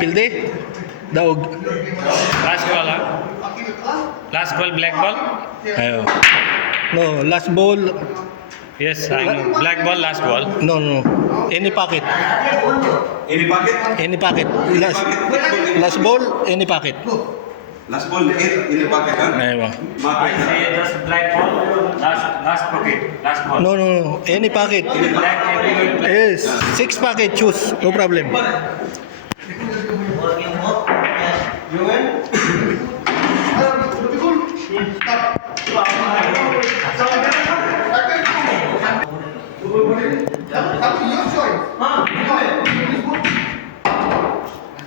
Pildi. Daog. Last ball, huh? Last ball, black ball? Ayo. No, last ball. Yes, I know. Black ball, last ball. No. Any pocket. Any pocket? Any pocket. Last ball, any pocket. Last ball, any pocket, huh? Ayo. I say just black ball, last pocket, last ball. No. Any pocket. Black and Yes. 6 pocket, choose. No problem.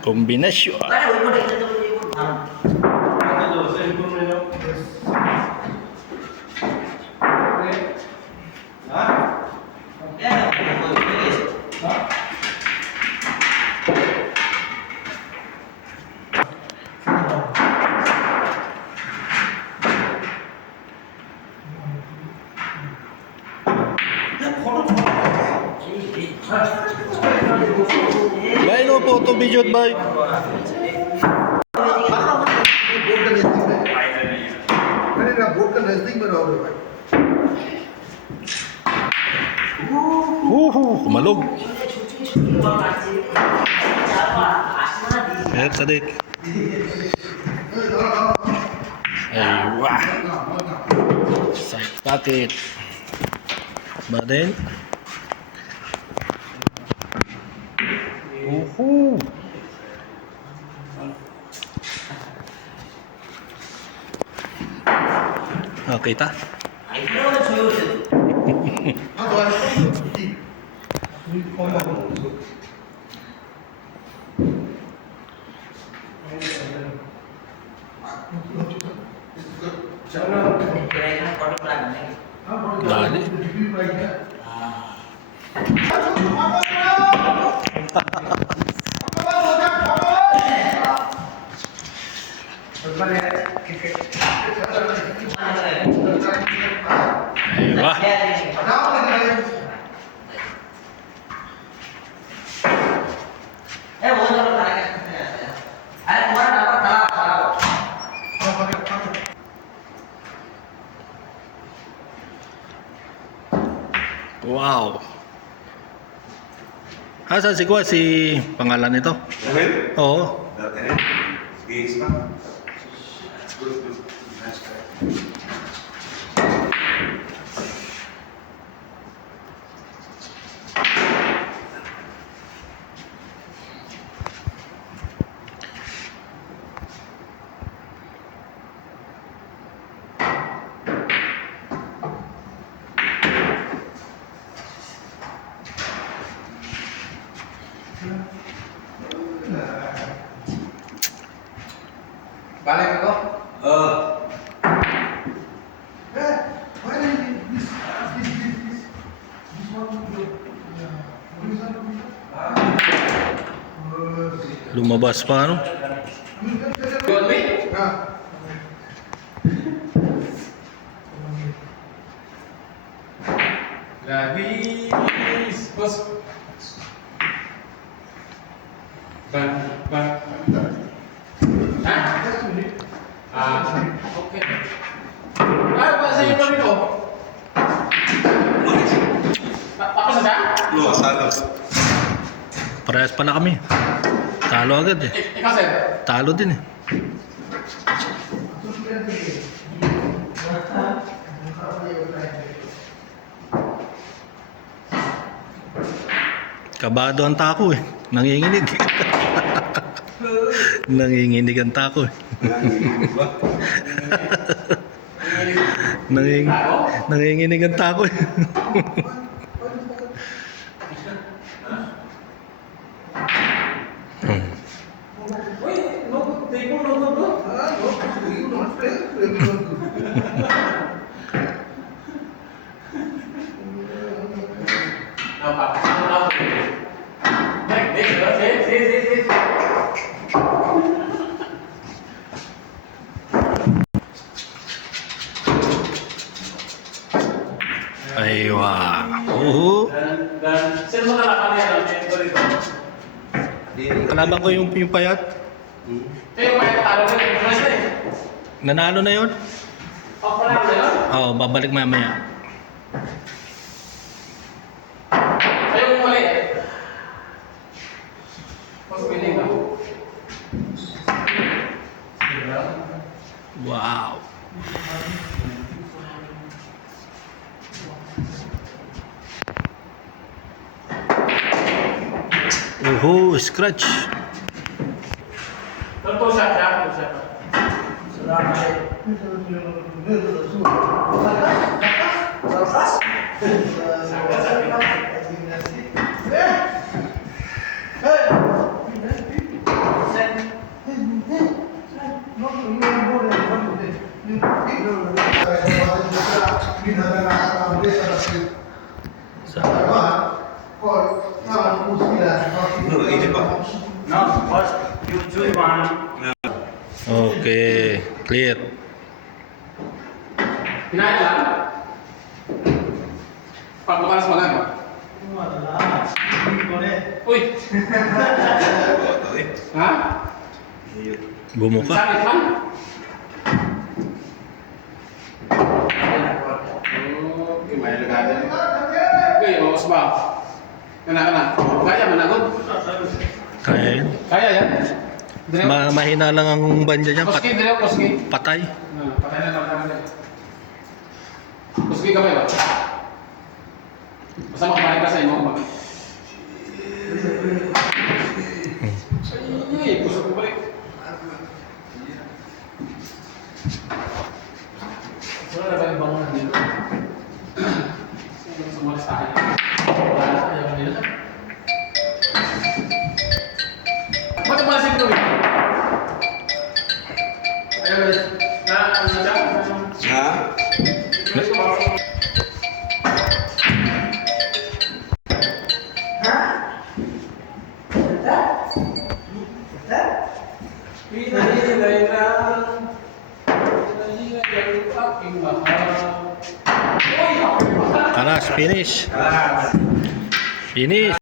Kombinasyon. Bay no photo video bay. Kumalog. Sadik. Aywa. Side pocket. Baden. Okay ta. Dali. Aywa. Wow. Asan si Kuya si pangalan nito? Rahel? Oo. Sige, isa pa. Good. Nice try. Balik ako? Lumabas pa ano? Labis, bos. Ban. Oke. Apa sih itu? Apa sedang? Lu, satu. Parehas pala kami. Talo agad eh. Ikaw sir. Talo din eh. Kabado ang tako eh. Nanginginig. Nanginginig ang tako eh. Nanginginig ang tako eh. Aywa. Dan sino mga kalaban niya dito? Kalaban ko yung payat. Kaya yung may talo ko yung press na eh. Nanalo na yun? Panalo na yun? Oo, babalik mamaya. Ayaw mo mali eh. Mas piling ka. Wow. Oho, scratch. Two shot siya, two shot. No, ini pa. No, first you choose one. Okay, clear. Pinahin lang. Pagpakalas mo lang. Uy! Ha? Bumuka. Sakit man? Okay, may lagada. Okay, oos ba? Kana. Kaya managod? Kaya yun. Kaya yan? Mahina lang ang banda niya. Kuski, dire kuski. Patay. Patay na lang kami. Kuski ka ba yun? Basta makabalik ka sa imo. Ay, gusto ko balik. Wala na ba yung bangunan dito? Sino sumalis sa akin? Wala na, ayaw na nila. Ba't yung malasing ito? Ayaw na. Ano na siya? Ha? Hinahilay lang. Hinahilay ang aking mahal. Uy! Kalas, finish. Finish.